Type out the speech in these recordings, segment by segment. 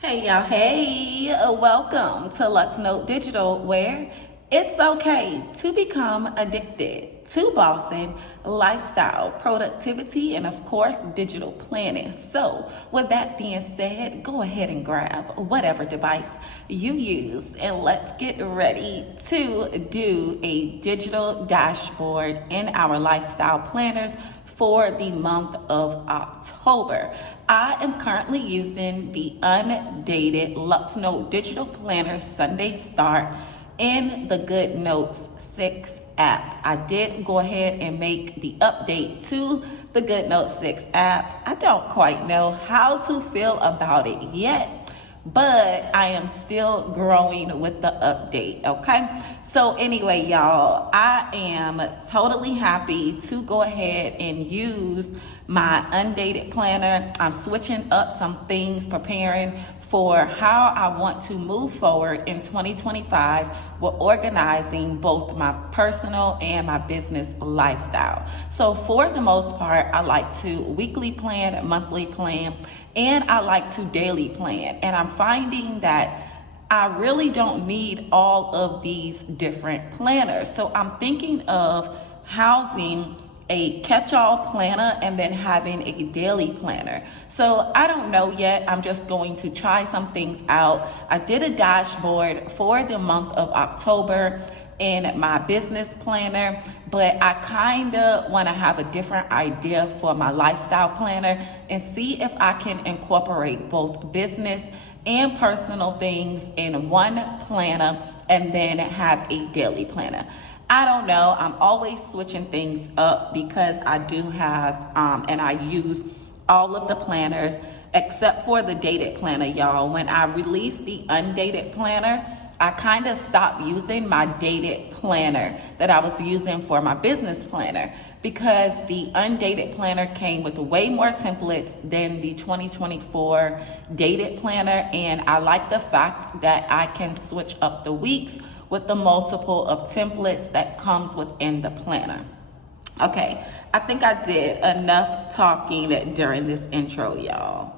Hey y'all, hey, welcome to Luxnotedigital, where it's okay to become addicted to bossing, lifestyle, productivity, and of course, digital planning. So, with that being said, go ahead and grab whatever device you use and let's get ready to do a digital dashboard in our lifestyle planners for the month of October. I am currently using the undated Luxnote Digital Planner Sunday Start in the Good Notes 6 app. I did go ahead and make the update to the Good Notes 6 app. I don't quite know how to feel about it yet, but I am still growing with the update, okay? So anyway, y'all, I am totally happy to go ahead and use my undated planner. I'm switching up some things, preparing for how I want to move forward in 2025 with organizing both my personal and my business lifestyle. So for the most part, I like to weekly plan, monthly plan, and I like to daily plan. And I'm finding that I really don't need all of these different planners. So I'm thinking of housing a catch-all planner and then having a daily planner. So I don't know yet. I'm just going to try some things out. I did a dashboard for the month of October in my business planner, but I kind of want to have a different idea for my lifestyle planner and see if I can incorporate both business and personal things in one planner and then have a daily planner. I don't know. I'm always switching things up because I do have, and I use all of the planners except for the dated planner, y'all. When I released the undated planner, I kind of stopped using my dated planner that I was using for my business planner because the undated planner came with way more templates than the 2024 dated planner. And I like the fact that I can switch up the weeks with the multiple of templates that comes within the planner. Okay, I think I did enough talking during this intro, y'all.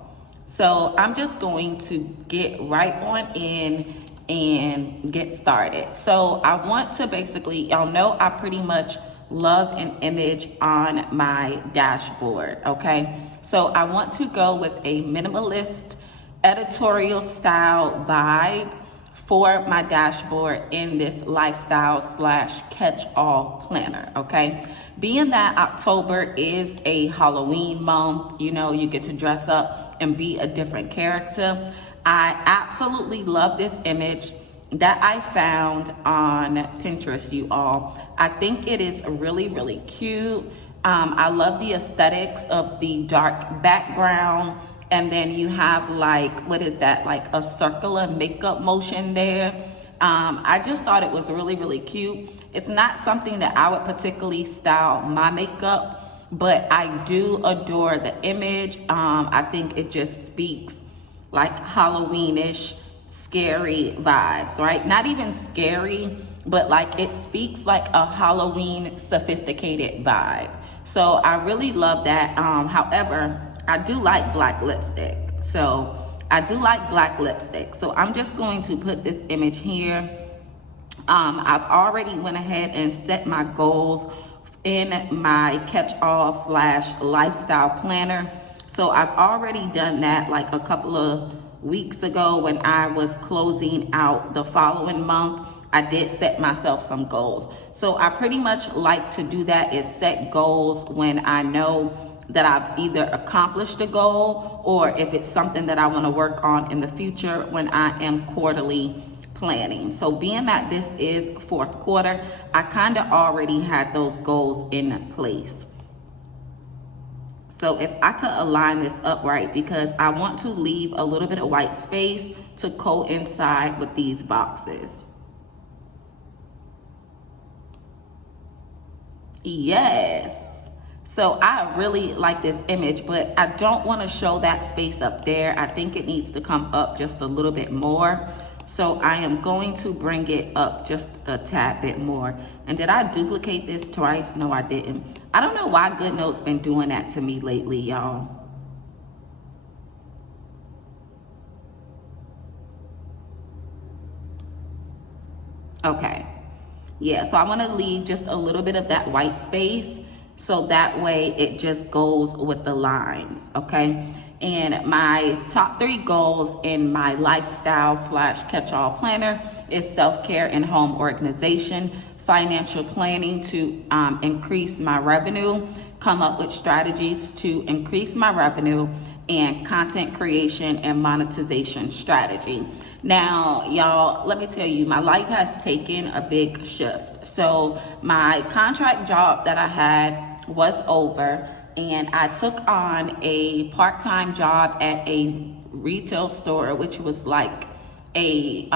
So I'm just going to get right on in and get started. So I want to basically, y'all know I pretty much love an image on my dashboard, okay? So I want to go with a minimalist editorial style vibe for my dashboard in this lifestyle / catch-all planner, okay? Being that October is a Halloween month, you know, you get to dress up and be a different character. I absolutely love this image that I found on Pinterest, you all. I think it is really, really cute. I love the aesthetics of the dark background. And then you have like, what is that? Like a circular makeup motion there. I just thought it was really, really cute. It's not something that I would particularly style my makeup, but I do adore the image. I think it just speaks like Halloweenish, scary vibes, right? Not even scary, but like it speaks like a Halloween sophisticated vibe. So I really love that. However, I do like black lipstick. So I do like black lipstick. So I'm just going to put this image here. I've already went ahead and set my goals in my catch-all / lifestyle planner. So I've already done that like a couple of weeks ago when I was closing out the following month. I did set myself some goals. So I pretty much like to do that, is set goals when I know that I've either accomplished a goal or if it's something that I want to work on in the future when I am quarterly planning. So being that this is fourth quarter, I kind of already had those goals in place. So if I could align this up right, because I want to leave a little bit of white space to coincide with these boxes. Yes. So I really like this image, but I don't want to show that space up there. I think it needs to come up just a little bit more. So I am going to bring it up just a tad bit more. And did I duplicate this twice? No, I didn't. I don't know why GoodNote's been doing that to me lately, y'all. Okay. Yeah, so I want to leave just a little bit of that white space so that way it just goes with the lines, okay? And my top 3 goals in my lifestyle / catch-all planner is self-care and home organization, financial planning to increase my revenue, come up with strategies to increase my revenue, and content creation and monetization strategy. Now, y'all, let me tell you, my life has taken a big shift. So my contract job that I had was over, and I took on a part-time job at a retail store, which was like a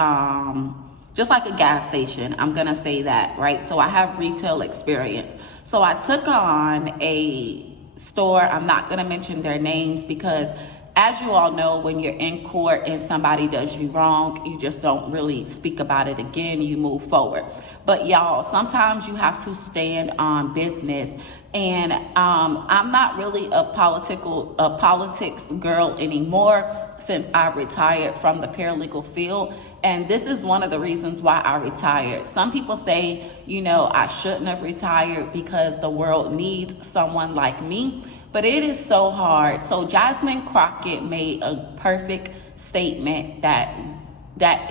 just like a gas station. I'm gonna say that, right? So I have retail experience. So I took on a store. I'm not gonna mention their names because, as you all know, when you're in court and somebody does you wrong, you just don't really speak about it again. You move forward. But y'all, sometimes you have to stand on business. And I'm not really a politics girl anymore since I retired from the paralegal field. And this is one of the reasons why I retired. Some people say, you know, I shouldn't have retired because the world needs someone like me. But it is so hard. So Jasmine Crockett made a perfect statement that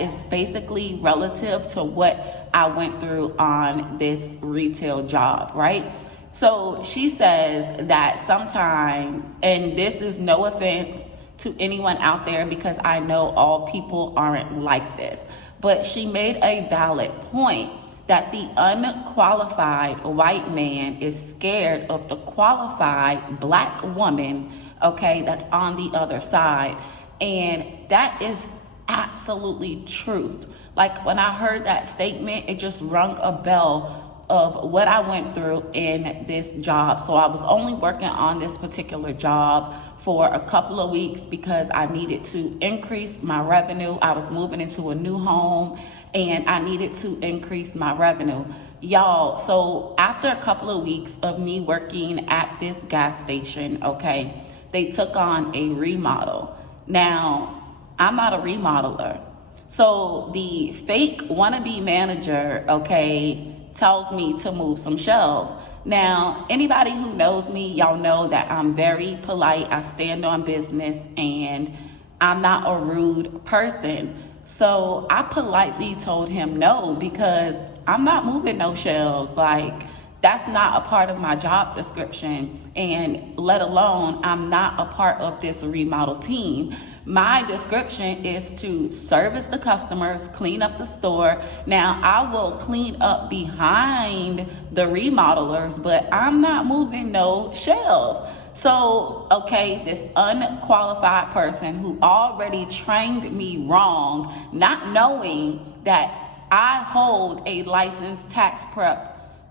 is basically relative to what I went through on this retail job, right? So she says that sometimes, and this is no offense to anyone out there because I know all people aren't like this, but she made a valid point that the unqualified white man is scared of the qualified black woman, okay, that's on the other side. And that is absolutely truth. Like when I heard that statement, it just rung a bell of what I went through in this job. So I was only working on this particular job for a couple of weeks because I needed to increase my revenue. I was moving into a new home and I needed to increase my revenue. Y'all, so after a couple of weeks of me working at this gas station, okay, they took on a remodel. Now, I'm not a remodeler. So the fake wannabe manager, okay, tells me to move some shelves. Now, anybody who knows me, y'all know that I'm very polite. I stand on business and I'm not a rude person. So I politely told him no because I'm not moving no shelves. Like, that's not a part of my job description. And let alone, I'm not a part of this remodel team. My description is to service the customers, clean up the store. Now, I will clean up behind the remodelers, but I'm not moving no shelves. So, okay, this unqualified person who already trained me wrong, not knowing that I hold a licensed tax prep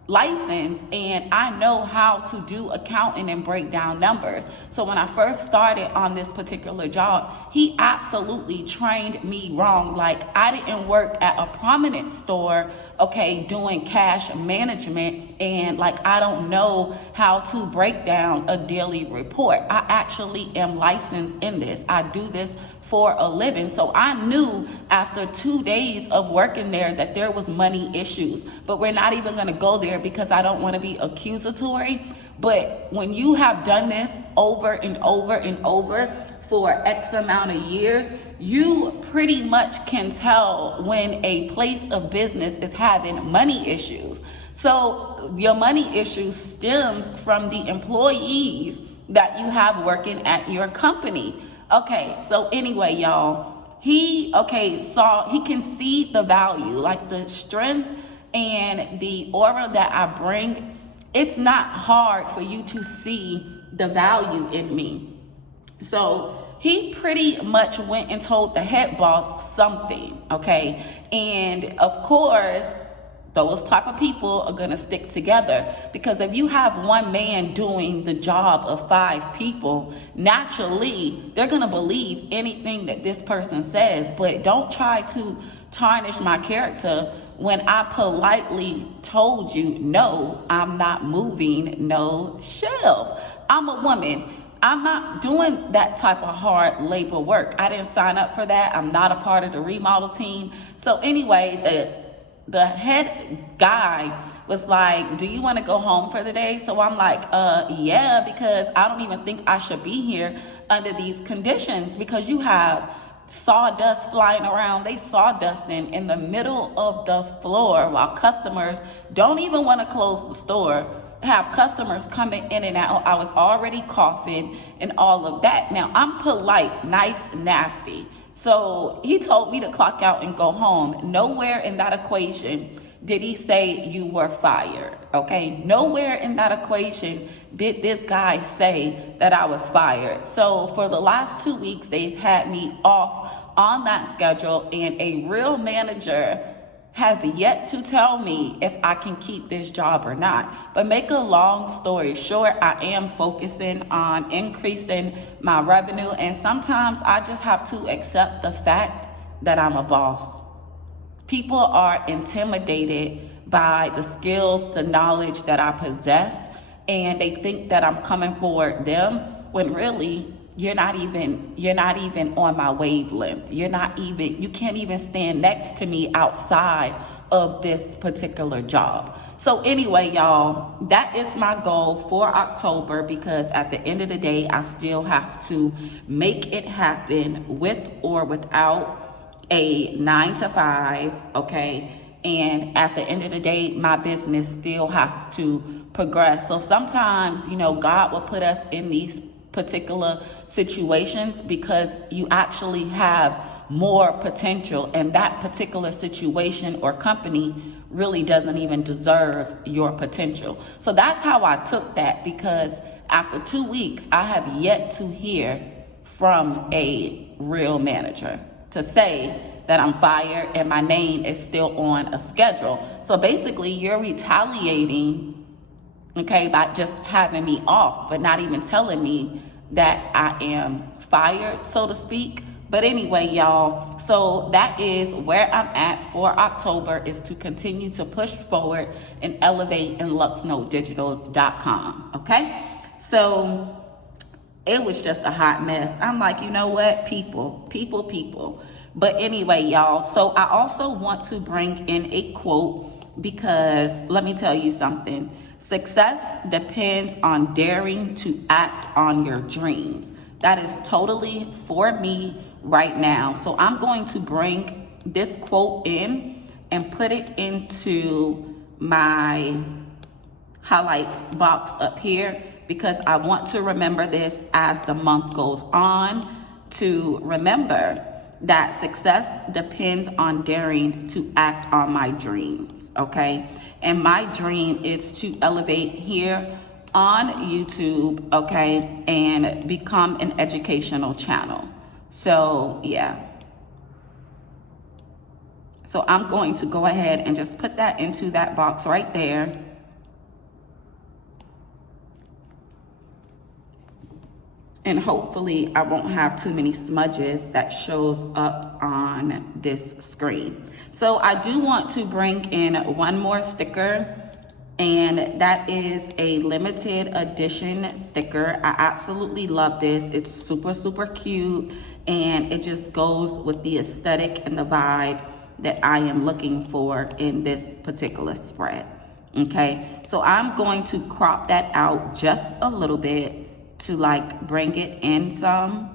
license and I know how to do accounting and break down numbers. So when I first started on this particular job, he absolutely trained me wrong. Like, I didn't work at a prominent store, okay, doing cash management, and like I don't know how to break down a daily report. I actually am licensed in this. I do this for a living. So I knew after 2 days of working there that there was money issues, but we're not even going to go there because I don't want to be accusatory. But when you have done this over and over and over for X amount of years, you pretty much can tell when a place of business is having money issues. So your money issues stems from the employees that you have working at your company. Okay, so anyway, y'all, he can see the value, like the strength and the aura that I bring. It's not hard for you to see the value in me. So he pretty much went and told the head boss something, okay? And of course, those type of people are gonna stick together, because if you have one man doing the job of 5 people, naturally they're gonna believe anything that this person says. But don't try to tarnish my character when I politely told you, no, I'm not moving no shelves. I'm a woman. I'm not doing that type of hard labor work. I didn't sign up for that. I'm not a part of the remodel team. So anyway, the head guy was like, do you want to go home for the day? So I'm like, yeah, because I don't even think I should be here under these conditions, because you have sawdust flying around. They sawdusting in the middle of the floor while customers don't even want to close the store. Have customers coming in and out. I was already coughing and all of that. Now, I'm polite, nice, nasty. So he told me to clock out and go home. Nowhere in that equation did he say you were fired, okay? Nowhere in that equation did this guy say that I was fired. So for the last 2 weeks, they've had me off on that schedule, and a real manager has yet to tell me if I can keep this job or not. But make a long story short, I am focusing on increasing my revenue, and sometimes I just have to accept the fact that I'm a boss. People are intimidated by the skills, the knowledge that I possess, and they think that I'm coming for them when really you're not even on my wavelength. You can't even stand next to me outside of this particular job. So anyway, y'all, that is my goal for October, because at the end of the day, I still have to make it happen with or without a 9 to 5, okay? And at the end of the day, my business still has to progress. So sometimes, God will put us in these particular situations because you actually have more potential, and that particular situation or company really doesn't even deserve your potential. So that's how I took that, because after 2 weeks, I have yet to hear from a real manager to say that I'm fired and my name is still on a schedule. So basically, you're retaliating, okay, by just having me off, but not even telling me that I am fired, so to speak. But anyway, y'all, so that is where I'm at for October, is to continue to push forward and elevate in Luxnotedigital.com, okay? So it was just a hot mess. I'm like, you know what? People. But anyway, y'all, so I also want to bring in a quote, because let me tell you something. Success depends on daring to act on your dreams. That is totally for me right now. So I'm going to bring this quote in and put it into my highlights box up here, because I want to remember this as the month goes on, to remember that success depends on daring to act on my dreams, okay? And my dream is to elevate here on YouTube, okay, and become an educational channel. So, yeah. So I'm going to go ahead and just put that into that box right there. And hopefully I won't have too many smudges that shows up on this screen. So I do want to bring in one more sticker, and that is a limited edition sticker. I absolutely love this. It's super, super cute, and it just goes with the aesthetic and the vibe that I am looking for in this particular spread, okay? So I'm going to crop that out just a little bit to like bring it in some.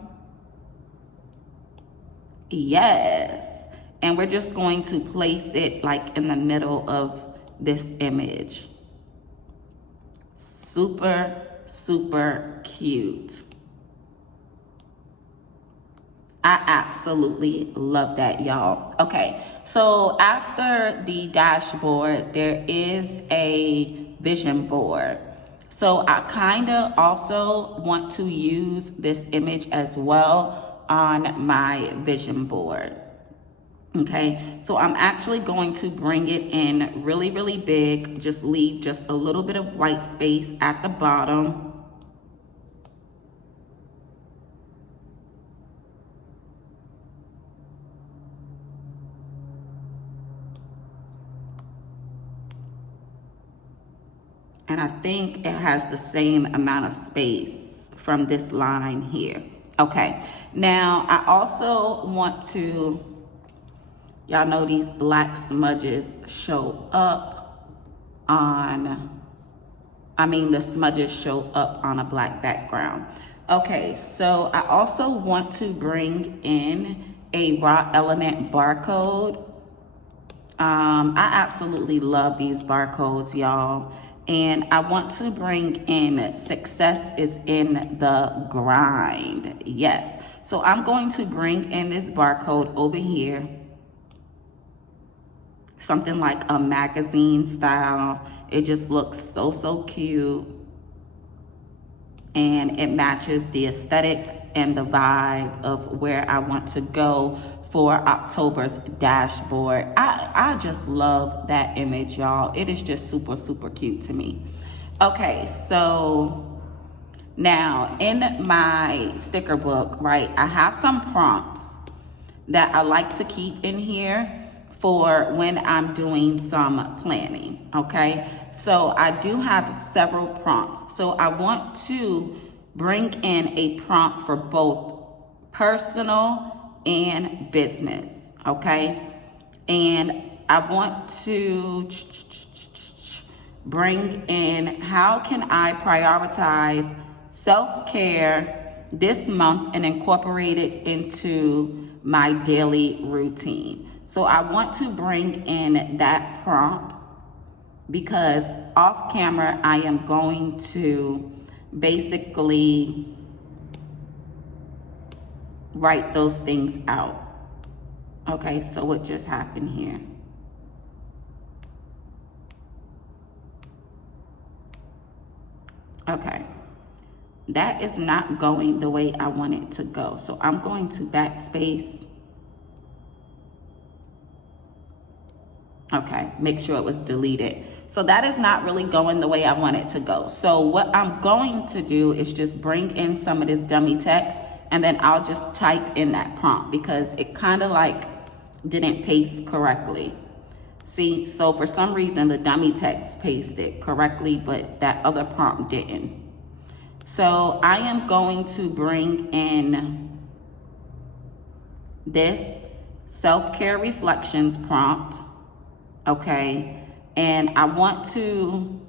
Yes. And we're just going to place it like in the middle of this image. Super, super cute. I absolutely love that, y'all. Okay, so after the dashboard, there is a vision board. So I kind of also want to use this image as well on my vision board. Okay, so I'm actually going to bring it in really, really big. Just leave just a little bit of white space at the bottom. And I think it has the same amount of space from this line here. Okay, now I also want to Y'all know these black smudges show up on, the smudges show up on a black background. Okay, so I also want to bring in a raw element barcode. I absolutely love these barcodes, y'all. And I want to bring in success is in the grind. Yes. So I'm going to bring in this barcode over here. Something like a magazine style. It just looks so, so cute. And it matches the aesthetics and the vibe of where I want to go for October's dashboard. I just love that image, y'all. It is just super, super cute to me. Okay, so now in my sticker book, right, I have some prompts that I like to keep in here for when I'm doing some planning, okay? So I do have several prompts. So I want to bring in a prompt for both personal and business, okay? And I want to bring in how can I prioritize self-care this month and incorporate it into my daily routine. So I want to bring in that prompt because off camera, I am going to basically write those things out. Okay, so what just happened here? Okay, that is not going the way I want it to go. So I'm going to backspace. Okay, make sure it was deleted. So that is not really going the way I want it to go. So what I'm going to do is just bring in some of this dummy text and then I'll just type in that prompt because it kind of like didn't paste correctly. See, so for some reason the dummy text pasted correctly, but that other prompt didn't. So I am going to bring in this self-care reflections prompt, okay? And I want to,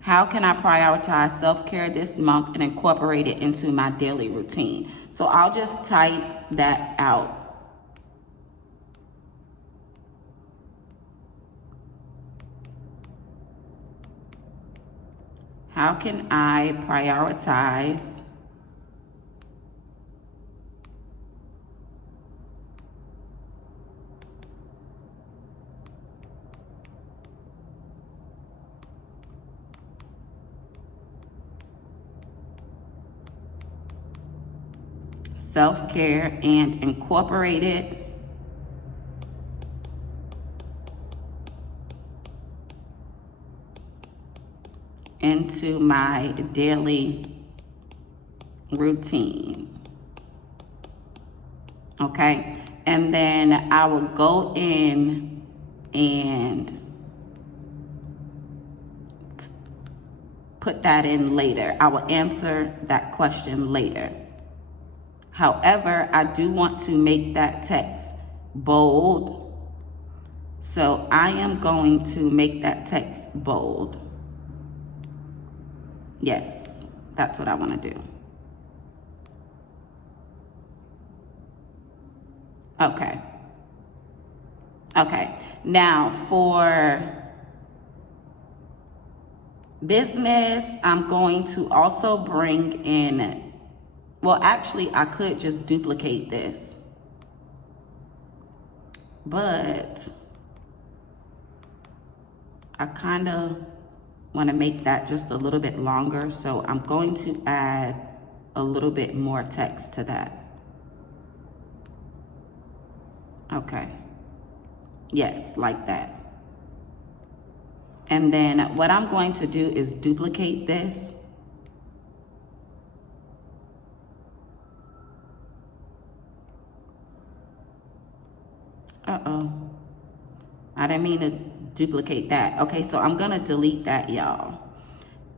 how can I prioritize self-care this month and incorporate it into my daily routine? So I'll just type that out. How can I prioritize self-care and incorporate it into my daily routine? Okay, and then I will go in and put that in later. I will answer that question later. However, I do want to make that text bold. So I am going to make that text bold. Yes, that's what I want to do. Okay. Okay, now for business, I'm going to also bring in, well, actually, I could just duplicate this, but I kind of want to make that just a little bit longer, so I'm going to add a little bit more text to that. Okay, yes, like that. And then what I'm going to do is duplicate this. Uh-oh, I didn't mean to duplicate that. Okay, so I'm gonna delete that, y'all.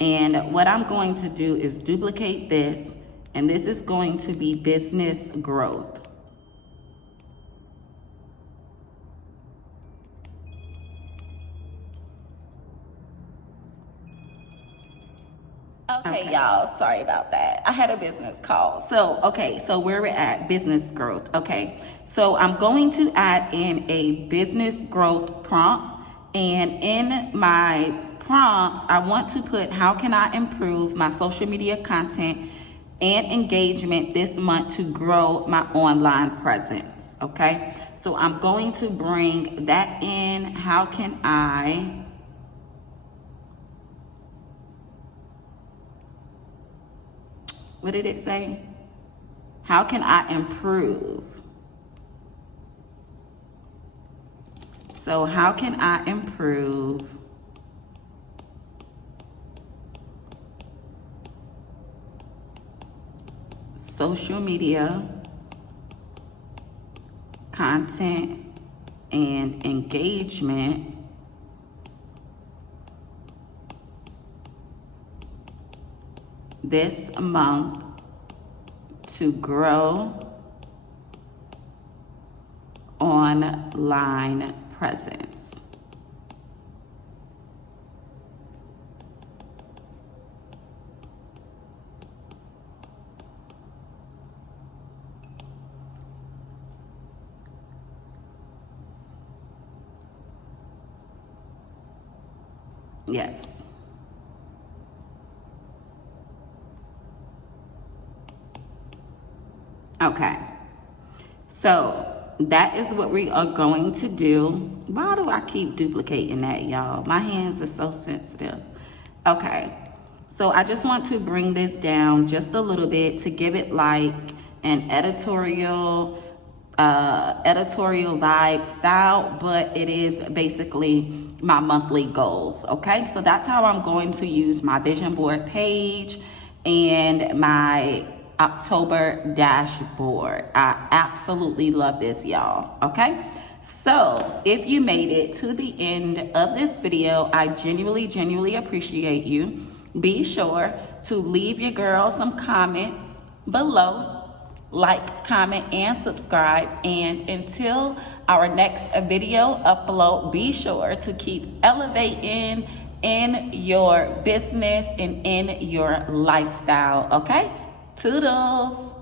And what I'm going to do is duplicate this, and this is going to be business growth. Okay, y'all, sorry about that. I had a business call. So where we're at, business growth. Okay, so I'm going to add in a business growth prompt. And in my prompts, I want to put how can I improve my social media content and engagement this month to grow my online presence. Okay, so I'm going to bring that in. How can I what did it say? How can I improve? So how can I improve social media content and engagement this month to grow online presence? Yes. Okay. So that is what we are going to do. Why do I keep duplicating that, y'all? My hands are so sensitive. Okay. So I just want to bring this down just a little bit to give it like an editorial vibe style, but it is basically my monthly goals. Okay, so that's how I'm going to use my vision board page and my October dashboard. I absolutely love this, y'all. Okay, so if you made it to the end of this video, I genuinely appreciate you. Be sure to leave your girl some comments below. Like, comment, and subscribe. And until our next video upload, be sure to keep elevating in your business and in your lifestyle. Okay? Toodles.